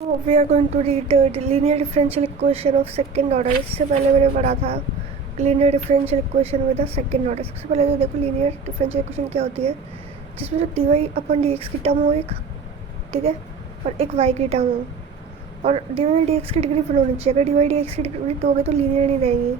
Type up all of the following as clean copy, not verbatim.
We are going to read linear differential equation of second order. इससे पहले मैंने पढ़ा था linear differential equation with the second order. सबसे पहले तो देखो लीनियर डिफरेंशियल इक्वेशन क्या होती है, जिसमें जो डी वाई अपन डी एक्स की टर्म हो एक, ठीक है, और एक वाई की टर्म हो, और डी वाई डी एक्स की डिग्री वन होनी चाहिए। अगर डी वाई डी एक्स की डिग्री दो होगी तो लीनियर नहीं रहेगी,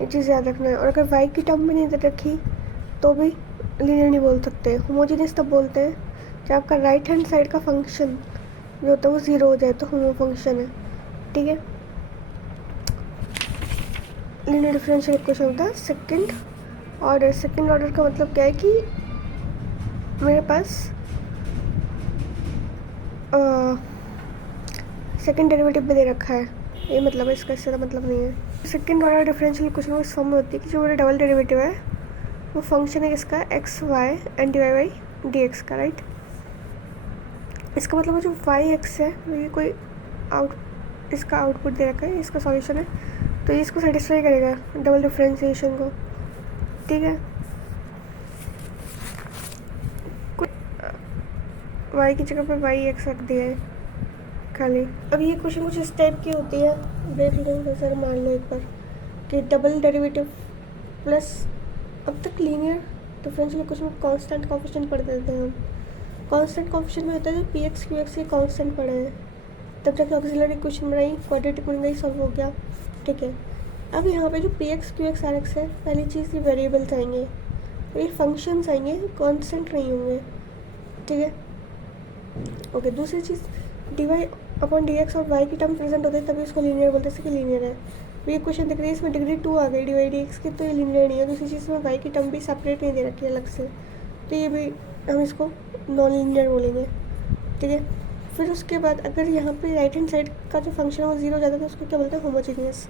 ये चीज़ याद रखना है। और अगर वाई की टर्म भी नहीं दे रखी तो भी लीनियर नहीं बोल सकते। होमोजीनियस तब बोलते हैं जब आपका राइट हैंड साइड का फंक्शन जो होता है वो ज़ीरो हो जाए तो होमो फंक्शन है, ठीक है। लीनियर डिफरेंशियल इक्वेशन होता है सेकंड ऑर्डर। सेकंड ऑर्डर का मतलब क्या है कि मेरे पास सेकंड डेरिवेटिव भी दे रखा है, ये मतलब है इसका, इससे तो मतलब नहीं है। सेकंड ऑर्डर डिफरेंशियल इक्वेशन इस फॉर्म में होती है कि जो मेरा डबल डेरिवेटिव है वो फंक्शन है किसका, x y and d y by d x का, राइट। इसका मतलब जो वाई एक्स है ये कोई इसका आउटपुट दे रखा है, इसका सॉल्यूशन है, तो ये इसको सेटिस्फाई करेगा डबल डिफरेंशिएशन को, ठीक है। वाई की जगह पे वाई एक्स रख दिया है खाली। अब ये क्वेश्चन कुछ इस टाइप की होती है, देख लो सर, मान लो एक बार कि डबल डेरिवेटिव प्लस, अब तक लीनियर डिफरेंशियल इक्वेशन में कांस्टेंट कोएफिशिएंट पढ़ देते हैं हम। कांस्टेंट कोएफिशिएंट में होता है जो पी एक्स क्यू एक्स के कांस्टेंट पढ़े हैं, तब जाके ऑक्सिलरी इक्वेशन बनाई, क्वाड्रेटिक बन गई, सॉल्व हो गया, ठीक है। अब यहाँ पे जो p x q x r x है, पहली चीज़ ये वेरिएबल्स आएंगे, ये फंक्शंस आएंगे, कांस्टेंट नहीं होंगे, ठीक है, ओके। दूसरी चीज़ D Y upon D X और वाई की टर्म प्रेजेंट होते हैं तभी इसको लीनियर बोलते हैं, कि लीनियर है। तो ये क्वेश्चन दिख रही है, इसमें डिग्री 2 आ गई डी वाई डी एक्स की, तो ये लीनियर नहीं है। दूसरी चीज़ में वाई की टर्म भी सेपरेट नहीं दे रखी है अलग से, तो ये भी हम इसको नॉन लीनियर बोलेंगे, ठीक है। फिर उसके बाद अगर यहाँ पे राइट हैंड साइड का जो फंक्शन है वो जीरो हो जाता है तो उसको क्या बोलते हैं, होमोजीनियस,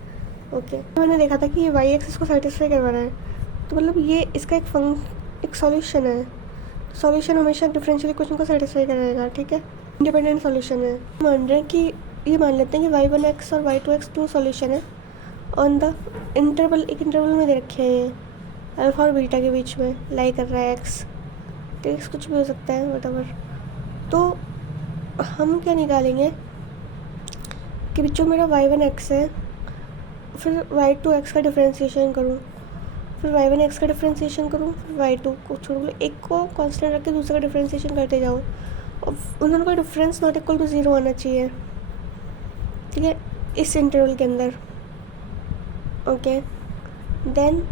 ओके। मैंने देखा था कि ये वाई एक्स इसको सेटिस्फाई करवा रहा है, तो मतलब ये इसका एक सॉल्यूशन है। सॉल्यूशन हमेशा डिफरेंशियल इक्वेशन को सेटिस्फाई करेगा, ठीक है, इंडिपेंडेंट सॉल्यूशन है। मान रहे हैं कि ये मान लेते हैं कि वाई वन एक्स और y two x two solution है ऑन द इंटरवल, एक इंटरवल में दे रखे हैं ये अल्फा और बीटा के बीच में लाई कर रहा है एक्स, तो एक्स कुछ भी हो सकता है व्हाटएवर। तो हम क्या निकालेंगे कि जो मेरा वाई वन एक्स है, फिर वाई टू एक्स का डिफ्रेंशिएशन करूँ, फिर वाई वन एक्स का डिफ्रेंशिएशन करूँ, फिर वाई टू को छोड़, एक को कांस्टेंट रख के दूसरे का डिफ्रेंशिएशन करते जाओ, और उन दोनों का difference not equal to zero आना चाहिए, ठीक है, इस इंटरवल के अंदर, ओके। देन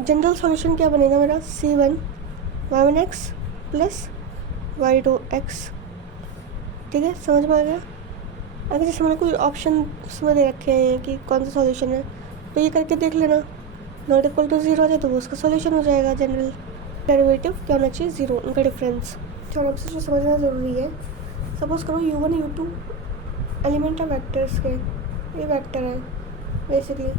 जनरल सॉल्यूशन क्या बनेगा मेरा, C one Y one X plus Y two X, ठीक है, समझ में आ गया। अगर जैसे मैंने कोई ऑप्शन उसमें दे रखे हैं कि कौन सा सॉल्यूशन है, तो ये करके देख लेना, नॉट इक्वल टू ज़ीरो आ जाए तो वो उसका सॉल्यूशन हो जाएगा। जनरल डेरिवेटिव क्या होना चाहिए, ज़ीरो, उनका डिफरेंस। थोड़ा सा जो समझना ज़रूरी है, सपोज करो u1 u2 एलिमेंट है वेक्टर्स के, ये वेक्टर है बेसिकली,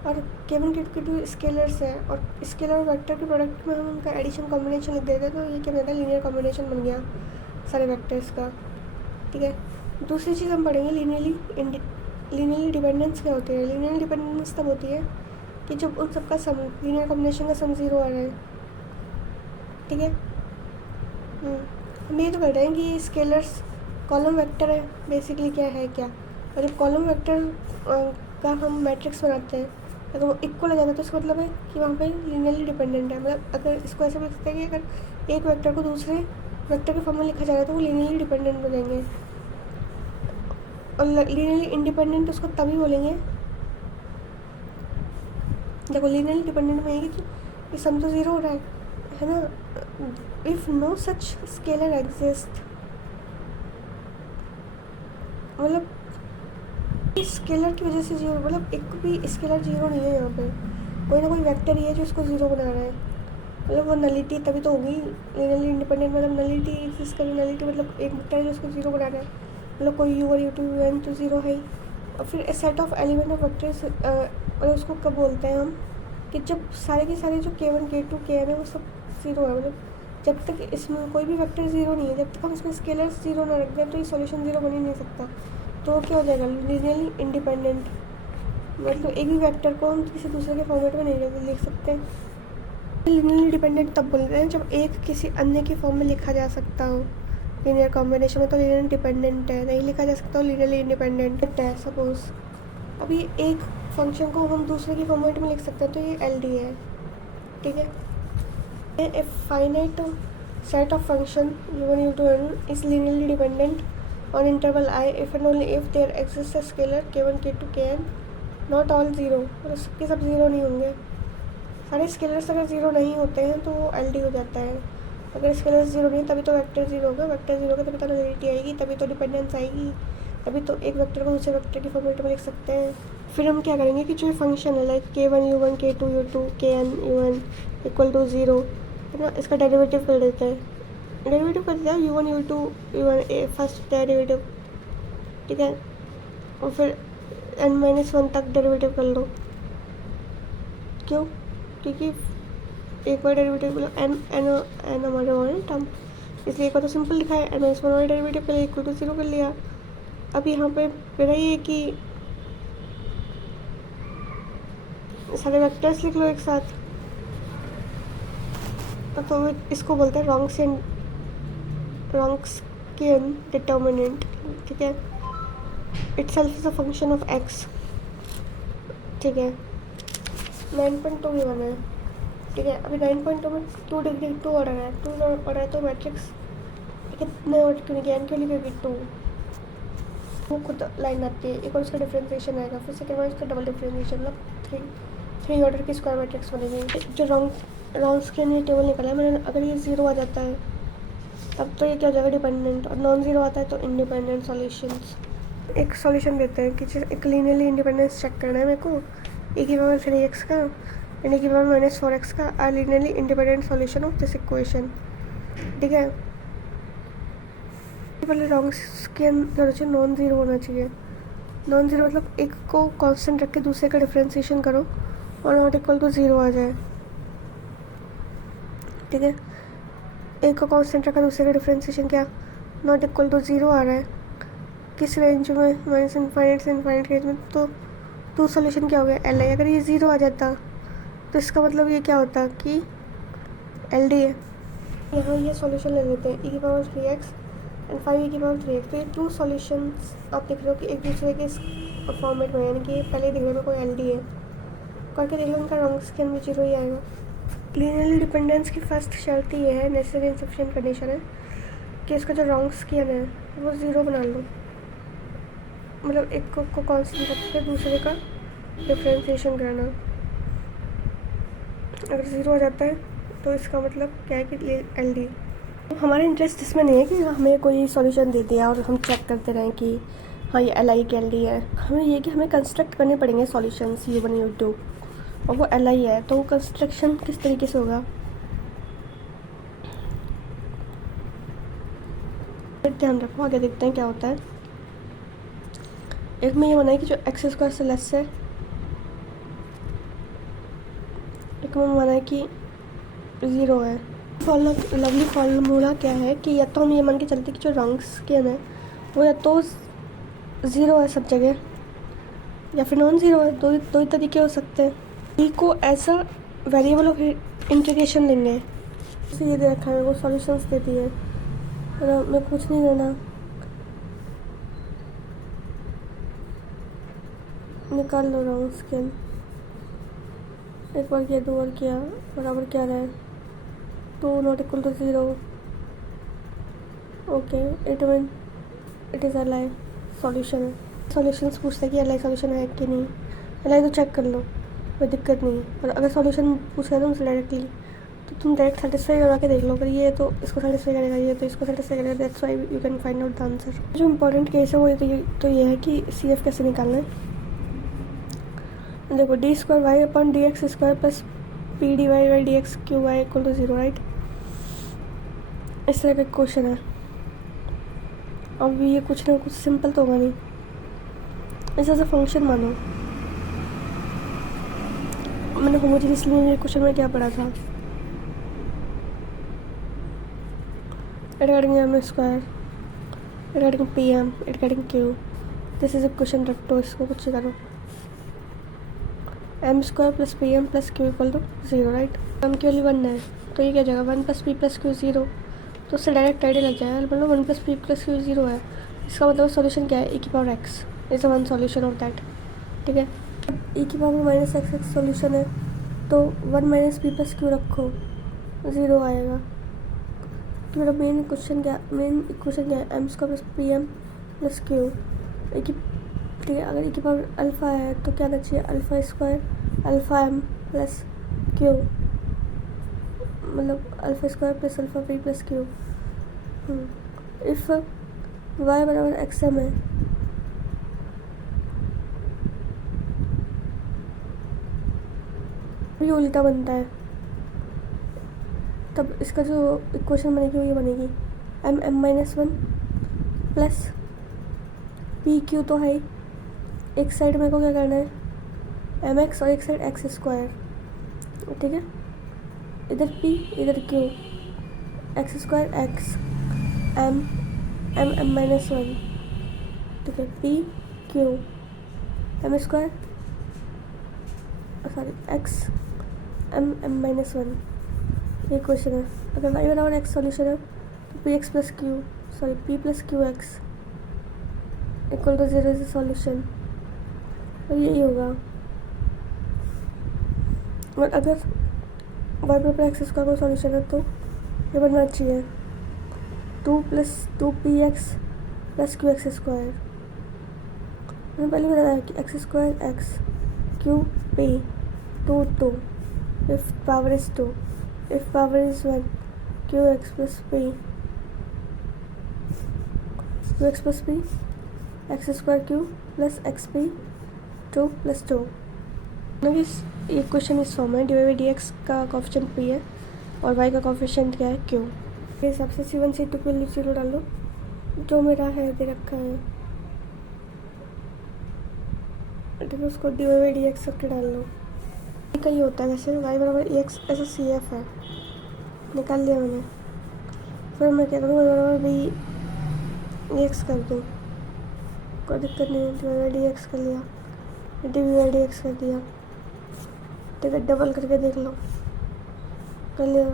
और k1 k2 स्केलर्स है, और स्केलर और वेक्टर के प्रोडक्ट में हम उनका एडिशन कॉम्बिनेशन लिख देते हैं, तो ये क्या बनता है, लीनियर कॉम्बिनेशन बन गया सारे वेक्टर्स का, ठीक है। दूसरी चीज़ हम पढ़ेंगे लीनियरली डिपेंडेंस क्या होती है। लीनियर डिपेंडेंस तब होती है कि जब उन सबका सम, लीनियर कॉम्बिनेशन का सम ज़ीरो आ रहा है, ठीक है। हम ये तो कर रहे हैं कि स्केलर्स कॉलम वेक्टर है, बेसिकली क्या है क्या, और जब कॉलम वेक्टर का हम मैट्रिक्स बनाते हैं अगर वो इक्वल आ जाता है तो इसका मतलब है कि वहाँ पे लीनियरली डिपेंडेंट है। मतलब अगर इसको ऐसे बोल सकते हैं कि अगर एक वेक्टर को दूसरे वेक्टर के फॉर्म में लिखा जा रहा है तो वो लीनियरली डिपेंडेंट हो जाएंगे, और लीनियरली इंडिपेंडेंट उसको तभी बोलेंगे, देखो लीनियरली डिपेंडेंट में है कि ये सम तो ज़ीरो हो रहा है ना, if no such scalar exist, मतलब इस स्केलर की वजह से जीरो, मतलब एक भी स्केलर जीरो नहीं है, यहाँ पे कोई ना कोई वेक्टर ही है जो इसको ज़ीरो बना रहा है, मतलब वो नलिटी तभी तो होगी लीनियरली इंडिपेंडेंट, मतलब नलिटी एग्जिस्ट करें, नलिटी मतलब एक वेक्टर है जो इसको ज़ीरो बना रहा है, मतलब कोई u1 u2 un तो ज़ीरो है ही। और फिर a set of element of vectors, मतलब उसको कब बोलते हैं हम, कि जब सारे के सारे जो k1 k2 kn है वो सब ज़ीरो है, मतलब जब तक इसमें कोई भी वेक्टर ज़ीरो नहीं है, जब तक हम इसमें स्केलर्स ज़ीरो ना रख दें तो ये सॉल्यूशन ज़ीरो बन ही नहीं सकता, तो वो क्या हो जाएगा, लीनियरली इंडिपेंडेंट, मतलब एक भी वेक्टर को हम किसी दूसरे के फॉर्मेट में नहीं लिख सकते। लीनियरली डिपेंडेंट तब बोलते हैं जब एक किसी अन्य की फॉर्म में लिखा जा सकता हो, लीनियर कॉम्बिनेशन में तो लीनियर डिपेंडेंट है, नहीं लिखा जा सकता लीनियरली इंडिपेंडेंट है सपोज। अभी एक फंक्शन को हम दूसरे की फॉर्मेट में लिख सकते हैं, तो ये एल डी है, ठीक है। A finite set of function u1 u2 n is linearly dependent on interval I if and only if there exists a scalar k1 k2 kn not all zero। और सबके सब ज़ीरो नहीं होंगे, सारे scalars अगर ज़ीरो नहीं होते हैं तो वो एल डी हो जाता है। अगर स्केलर्स ज़ीरो नहीं तभी तो वेक्टर ज़ीरो होगा, वेक्टर ज़ीरो होगा तभी तो नलिटी आएगी, तभी तो डिपेंडेंस आएगी, तभी तो एक वेक्टर को दूसरे वेक्टर की फॉर्मेट में लिख सकते हैं। फिर हम क्या करेंगे कि जो फंक्शन है like k1 u1 k2 u2 kn u1 equal to zero है ना, इसका डेरिवेटिव कर देते हैं। डेरिवेटिव कर दिया u1 u2 u1 ए फर्स्ट डेरिवेटिव, ठीक है, और फिर n-1 तक डेरिवेटिव कर लो। क्यों? क्योंकि एक बार डेरिवेटिव बोलो एन एन एन हमारे और टर्म, इसलिए एक बार तो सिंपल लिखा है, n-1 वाला डेरिवेटिव के लिए इक्वल टू ज़ीरो कर लिया। अब यहाँ पे मेरा ये कि सारे वेक्टर्स लिख लो एक साथ, तो इसको बोलते हैं Wronskian डिटर्मिनेंट, ठीक है। Itself is a function of x, ठीक है। 9.2 भी बना है, ठीक है। अभी 9.2 में 2 डिग्री 2 ऑर्डर है, 2 ऑर्डर है तो मैट्रिक्स कितने ऑर्डर क्यों नहीं किया, क्यों लिखेगी 2, वो खुद लाइन आती है। एक और उसका डिफ्रेंसिएशन आएगा, फिर सेकेंड बार उसका डबल डिफ्रेंसिएशन, मतलब 3 ऑर्डर की स्क्वायर मैट्रिक्स बनेगी। जो रॉन्स्कियन ये टेबल निकला है मैंने, अगर ये ज़ीरो आ जाता है तब तो ये क्या हो जाएगा डिपेंडेंट, और नॉन ज़ीरो आता है तो इंडिपेंडेंट सॉल्यूशंस। एक सॉल्यूशन देते हैं कि एक लीनियरली इंडिपेंडेंस चेक करना है मेरे को, ए की पावर 3x का एंड ए की पावर -4x का are linearly independent solution of this equation, ठीक है। पहले रॉन्स्कियन क्या होना चाहिए, नॉन ज़ीरो होना चाहिए। नॉन ज़ीरो मतलब एक को कांस्टेंट रख के दूसरे का डिफ्रेंसिएशन करो और नॉट इक्वल टू ज़ीरो आ जाए, ठीक है। एक को कांस्टेंट रखा दूसरे का डिफ्रेंसिएशन क्या, नॉट इक्वल टू ज़ीरो आ रहा है, किस रेंज में, माइनस इनफाइनाइट से इनफाइनाइट रेंज में, तो सॉल्यूशन क्या हो गया एल आई। अगर ये ज़ीरो आ जाता तो इसका मतलब ये क्या होता कि एल डी है। यहाँ ये सॉल्यूशन ले लेते हैं, e की पावर 3x एंड 5 की पावर 3x, तो ये 2 सॉल्यूशंस आप देख रहे हो कि एक दूसरे के फॉर्मेट में, यानी कि पहले देख रहे हो कोई एल डी है, करके देख लो इनका रॉन्स्कियन में जीरो ही आएगा। लीनियरली डिपेंडेंस की फर्स्ट शर्त ये है, नेसेसरी इंसफिशिएंट कंडीशन है, कि इसका जो रॉन्स्कियन है वो ज़ीरो बना लो, मतलब एक को कांस्टेंट रख के दूसरे का डिफ्रेंसिएशन करना। अगर ज़ीरो आ जाता है तो इसका मतलब क्या है कि एल डी। हमारा इंटरेस्ट इसमें नहीं है कि हमें कोई सॉल्यूशन दे दिया और हम चेक करते रहें कि हाँ ये एल आई की एल डी है। हमें ये कि हमें कंस्ट्रक्ट करने पड़ेंगे सॉल्यूशंस u1 u2, और वो एल आई है तो वो कंस्ट्रक्शन किस तरीके से होगा ध्यान रखो, आगे देखते हैं क्या होता है। एक में ये मना है कि जो एक्स स्क्वायर से लेस है, एक में मना है कि ज़ीरो है। लवली फॉर्मूला क्या है कि या तो हम ये मान के चलते कि जो रॉन्स्कियन है वो या तो ज़ीरो है सब जगह या फिर नॉन ज़ीरो है, दो ही तरीके हो सकते हैं। ई को as a variable of integration लेंगे, तो ये दे रखा है, वो सॉल्यूशंस देती है, मैं कुछ नहीं देना, निकाल लो रॉन्स्कियन। एक बार किया, 2 बार किया, बराबर क्या रहा है, 2 not equal to zero, okay it is L I solution है। सॉल्यूशंस पूछता है कि एल आई सॉल्यूशन है कि नहीं, एल आई तो चेक कर लो, कोई दिक्कत नहीं है। और अगर सॉल्यूशन पूछा है तुमसे डायरेक्टली तो तुम डायरेक्ट सेटिस्फाई करवा के देख लो, अगर ये तो इसको सेटिस्फाई करेगा, ये तो इसको सेटिस्फाई करेगा, that's why you can find out the answer. जो इंपॉर्टेंट केस है वो तो ये है कि सी एफ कैसे निकालना है। देखो d square y upon D x square plus p d y by d x q y equal to zero, right, इस तरह का क्वेश्चन है। अब ये कुछ ना कुछ सिंपल तो होगा नहीं, ऐसा ऐसा फंक्शन मानो। मैंने होमोजेनियस लीनियर क्वेश्चन में क्या पढ़ा था, regarding m square, regarding p m, regarding q, this is a question, रखो इसको कुछ करो। M square plus p m plus q equal to zero, right. M की वैल्यू 1 है तो ये क्या जाएगा 1 plus p plus q zero, तो उससे डायरेक्ट आइडिया लग जाएगा, मतलब 1 + p + q 0 है, इसका मतलब सॉल्यूशन क्या है, e⁻x is one solution of that. ठीक है, e⁻−x सॉल्यूशन है तो 1 - p + q रखो, 0 आएगा। तो मेरा मेन इक्वेशन क्या है, m² + pm + q। ठीक है, अगर e⁻α है तो क्या आना चाहिए, α² αm + q, मतलब α² + αp + q। If y = xm है ये उल्टा बनता है, तब इसका जो इक्वेशन बनेगी वो ये बनेगी, m(-1) + pq तो है ही, एक साइड मेरे को क्या करना है mx और एक साइड x²। ठीक है, इधर p इधर q, x² x m(-1), ठीक है, p q m² sorry x m(-1), ये क्वेश्चन है। अगर y = x सॉल्यूशन है तो px + q sorry p + qx = 0 is solution, और यही होगा। और अगर y = x² का सॉल्यूशन है तो ये बनना चाहिए 2 + 2px + qx²। मैंने पहले बताया कि x² x q p 2 2 if power is 2 if power is 1 qx + p x² q + xp 2 + 2। ये क्वेश्चन इस फॉर्म है, dy/dx का कोफिशिएंट p है और y का कोफिशिएंट क्या है q। के हिसाब से C1 C2 के लिए 0 डाल लो, जो मेरा है दे रखा है, ठीक है, उसको dy/dx करके डाल लो। का ये होता है वैसे, y = ex ऐसा CF है, निकाल लिया मैंने। फिर मैं क्या करूँ, y = ex कर दूँ, कोई दिक्कत नहीं है, dy/dx कर लिया, dv/dx कर दिया। ठीक है, डबल करके देख लो, कर लिया,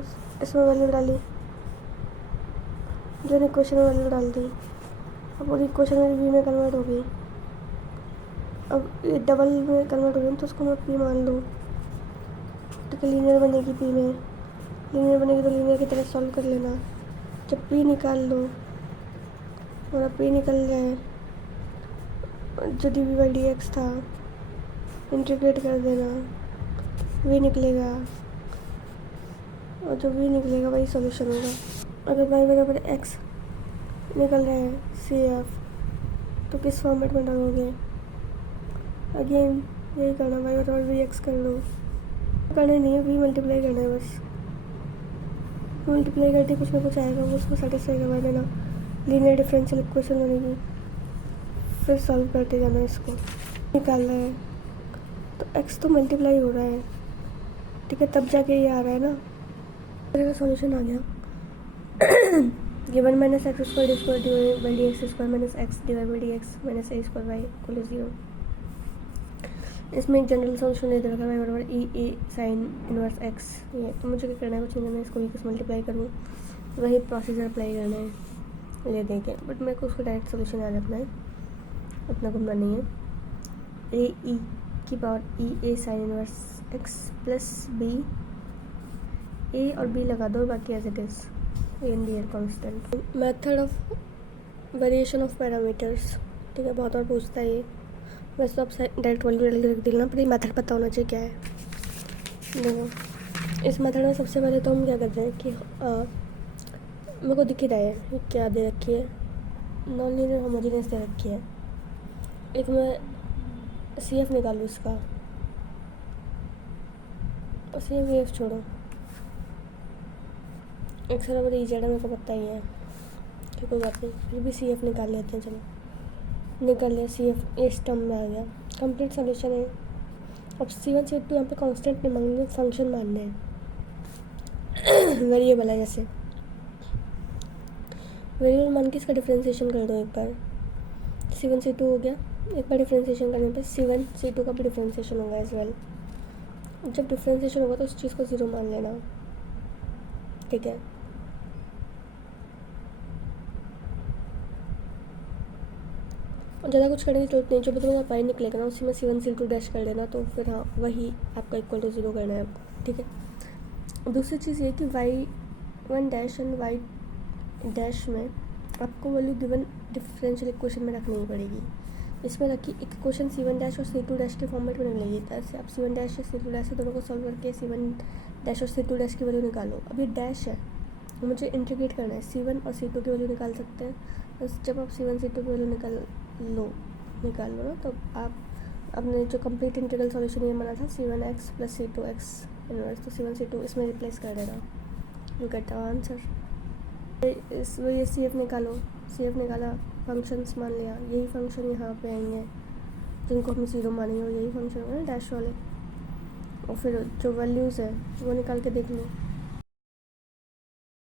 इसमें वैल्यू डाली, जो इक्वेशन में वैल्यू डाल दी, अब पूरी इक्वेशन मेरी v में कन्वर्ट हो गई। अब ये डबल में कन्वर्ट हो गई तो उसको मैं p मान लूँ, ठीक है, लीनियर बनेगी, p में लीनियर बनेगी तो लीनियर की तरह सॉल्व कर लेना। जब p निकाल लो और अब p निकल जाए, जो dv/dx था इंटीग्रेट कर देना, v निकलेगा, और जो v निकलेगा वही सॉल्यूशन होगा। अगर y = x निकल रहा है CF तो किस फॉर्मेट में डालोगे, अगेन यही करना, y = vx कर लो, करना नहीं है, v मल्टीप्लाई करना है बस, मल्टीप्लाई करके कुछ ना कुछ आएगा, वो उसको सेटिस्फाई करवा देना, लीनियर डिफरेंशियल इक्वेशन बनेगी, फिर सॉल्व करते जाना। इसको निकालना है तो x तो मल्टीप्लाई हो रहा है, ठीक है, तब जाके ये आ रहा है ना, मेरा सॉल्यूशन आ गया। given -x² dy/dx² - x dy/dx - a² y = 0। इसमें एक जनरल सॉल्यूशन दे रखा है y = e sin inverse x। ये तो मुझे क्या करना है, कुछ नहीं करना है, इसको भी मल्टीप्लाई करूँ, वही प्रोसीजर अप्लाई करना है, ये देखें, बट मेरे को उसको डायरेक्ट सॉल्यूशन याद रखना है, उतना घूमना नहीं है। a sin inverse x + b, a और b लगा दो, बाकी as it is, a and b are constant। Method of variation of parameters, ठीक है, बहुत बार पूछता है ये, वैसे तो आप डायरेक्ट वैल्यू डाल के रख देना, पर ये मेथड पता होना चाहिए क्या है। देखो, इस मेथड में सबसे पहले तो हम क्या करते हैं कि मेरे को दिख ही रहा है क्या दे रखी है, नॉन लीनियर होमोजेनियस दे रखी है। एक मैं CF निकालूँ इसका, CF छोड़ो, x = EZ मेरे को पता ही है कि कोई बात नहीं, फिर भी CF निकाल लेते हैं, चलो निकाल लिया CF, इस टर्म में आ गया, कंप्लीट सॉल्यूशन है। अब C1 C2 यहाँ पे कांस्टेंट नहीं मांगने, फंक्शन मानने हैं, वेरिएबल है, जैसे वेरिएबल मान के इसका डिफ्रेंशिएशन कर दो एक बार, C1 C2 हो गया, एक बार डिफ्रेंशिएशन करने पर C1 C2 का भी डिफ्रेंशिएशन होगा एज वेल। जब डिफ्रेंशिएशन होगा तो उस चीज़ को 0 मान लेना, ठीक है। और ज़्यादा कुछ करने की जरूरत नहीं, जो बताऊँगा पाई निकलेगा ना उसी में C1 C2 डैश कर देना, तो फिर हाँ वही आपका इक्वल टू 0 करना है आपको, ठीक है। दूसरी चीज़ ये कि y1 dash and y dash में आपको वैल्यू गिवन डिफरेंशियल इक्वेशन में रखनी ही पड़ेगी। इसमें रखी एक इक्वेशन C1 डैश और C2 डैश के फॉर्मेट में मिलेगी, ऐसे आप C1 डैश या C2 डैश दोनों को सॉल्व करके C1 डैश और C2 डैश की वैल्यू निकालो। अब ये डैश है, मुझे इंटीग्रेट करना है, C1 और C2 की वैल्यू निकाल सकते हैं। बस जब आप C1 C2 की वैल्यू निकाल लो ना, तो आप अपने जो कंप्लीट इंटीग्रल सॉल्यूशन ये माना था C1x प्लस C2x इनवर्स, तो C1 C2 इसमें रिप्लेस कर देना, यू गेट द आंसर। इस ये CF निकालो, CF निकाला, फंक्शंस मान लिया, यही फंक्शन यहाँ पे आएंगे जिनको हम 0 मानेंगे, और यही फंक्शन होंगे डैश वाले, और फिर जो वैल्यूज़ है वो निकाल के देख लो।